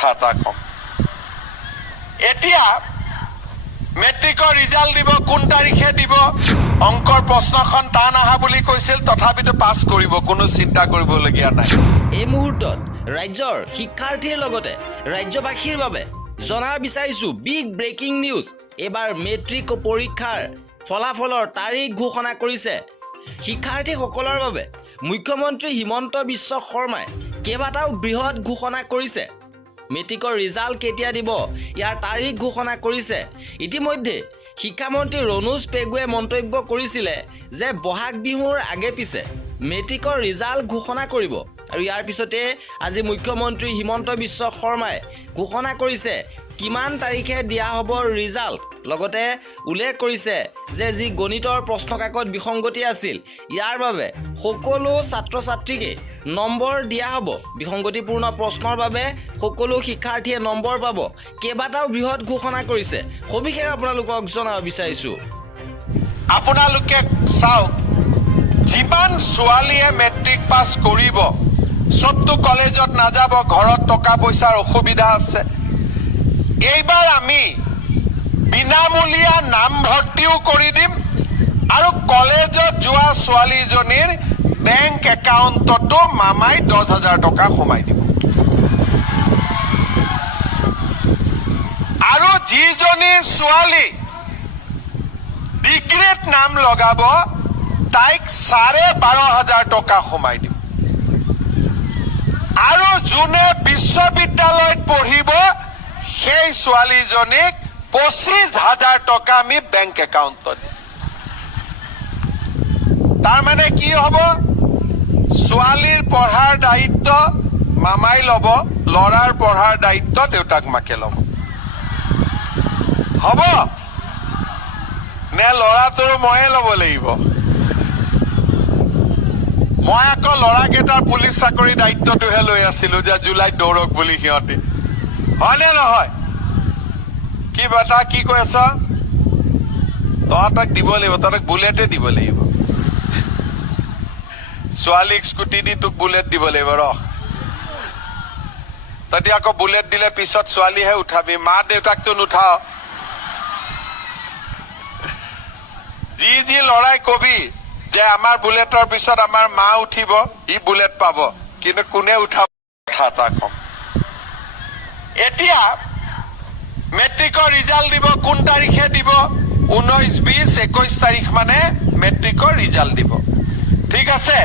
কথা এটা কম এতিয়া মেট্ৰিকৰ ৰিজাল্ট দিব কোন তাৰিখে দিব অংকৰ প্ৰশ্নখন টান আহা বুলি কৈছিল তথাপিতো পাছ কৰিব কোনো চিন্তা কৰিবলগীয়া নাই এই মুহূৰ্তত ৰাজ্যৰ শিক্ষাৰ্থীৰ লগতে ৰাজ্যবাসীৰ বাবে জনাব বিচাৰিছো বিগ ব্ৰেকিং নিউজ এবাৰ মেট্ৰিক পৰীক্ষাৰ ফলাফলৰ তাৰিখ ঘোষণা কৰিছে শিক্ষাৰ্থীসকলৰ বাবে মুখ্যমন্ত্ৰী হিমন্ত বিশ্ব শৰ্মাই কেইবাটাও বৃহৎ ঘোষণা কৰিছে মেট্ৰিকৰ ৰিজাল্ট কেতিয়া দিব ইয়াৰ তাৰিখ ঘোষণা কৰিছে ইতিমধ্যে শিক্ষামন্ত্ৰী ৰণোজ পেগুৱে মন্তব্য কৰিছিলে যে বহাগ বিহুৰ আগে পিছে মেট্ৰিকৰ ৰিজাল্ট ঘোষণা কৰিব আৰু ইয়াৰ পিছতে আজি মুখ্যমন্ত্ৰী হিমন্ত বিশ্ব শৰ্মাই ঘোষণা কৰিছে কিমান তাৰিখে দিয়া হ'ব ৰিজাল্ট লগতে উল্লেখ কৰিছে যে যি গণিতৰ প্ৰশ্নকাকত বিসংগতি আছিল ইয়াৰ বাবে সকলো ছাত্ৰ ছাত্ৰীকে নম্বৰ দিয়া হ'ব বিসংগতিপূৰ্ণ প্ৰশ্নৰ বাবে সকলো শিক্ষাৰ্থীয়ে নম্বৰ পাব কেইবাটাও বৃহৎ ঘোষণা কৰিছে সবিশেষ আপোনালোকক জনাব বিচাৰিছো আপোনালোকে চাওক যিমান ছোৱালীয়ে মেট্ৰিক পাছ কৰিব সবটো কলেজত নাযাব ঘৰত টকা পইচাৰ অসুবিধা আছে এইবাৰ আমি বিনামূলীয়া নামভৰ্তিও কৰি দিম আৰু কলেজত যোৱা ছোৱালীজনীৰ বেংক একাউণ্টতো মামাই 10,000 টকা সোমাই দিব আৰু যিজনী ছোৱালী ডিগ্ৰীত নাম লগাব তাইক 12,500 টকা সোমাই দিব আৰু যোনে বিশ্ববিদ্যালয়ত পঢ়িব সেই ছোৱালীজনীক 25,000 টকা আমি বেংক একাউণ্টত দিম তাৰমানে কি হ'ব ছোৱালীৰ পঢ়াৰ দায়িত্ব মামাই ল'ব ল'ৰাৰ পঢ়াৰ দায়িত্ব দেউতাক মাকে ল'ব হ'ব নে ল'ৰাটোৰ ময়ে ল'ব লাগিব মই আকৌ ল'ৰাকেইটাৰ পুলিচ চাকৰি দায়িত্বটোহে লৈ আছিলো যে জুলাইত দৌৰক বুলি সিহঁতে হয়নে নহয় কি বাটা কি কৈ আছ তহঁতক দিব লাগিব তহঁতক বুলেটে দিব লাগিব ছোৱালীক স্কুটি দি তোক বুলেট দিব লাগিব ৰহ তহঁতি আকৌ বুলেট দিলে পিছত ছোৱালীহে উঠাবি মা দেউতাকতো নুঠাও যি লৰাই কবি যে আমাৰ বুলেটৰ পিছত আমাৰ মা উঠিব ই বুলেট পাব কিন্তু কোনে উঠাব কথা এটা কম এতিয়া মেট্ৰিকৰ ৰিজাল্ট দিব কোন তাৰিখে দিব 19, 20, 21 তাৰিখ মানে মেট্ৰিকৰ ৰিজাল্ট দিব ঠিক আছে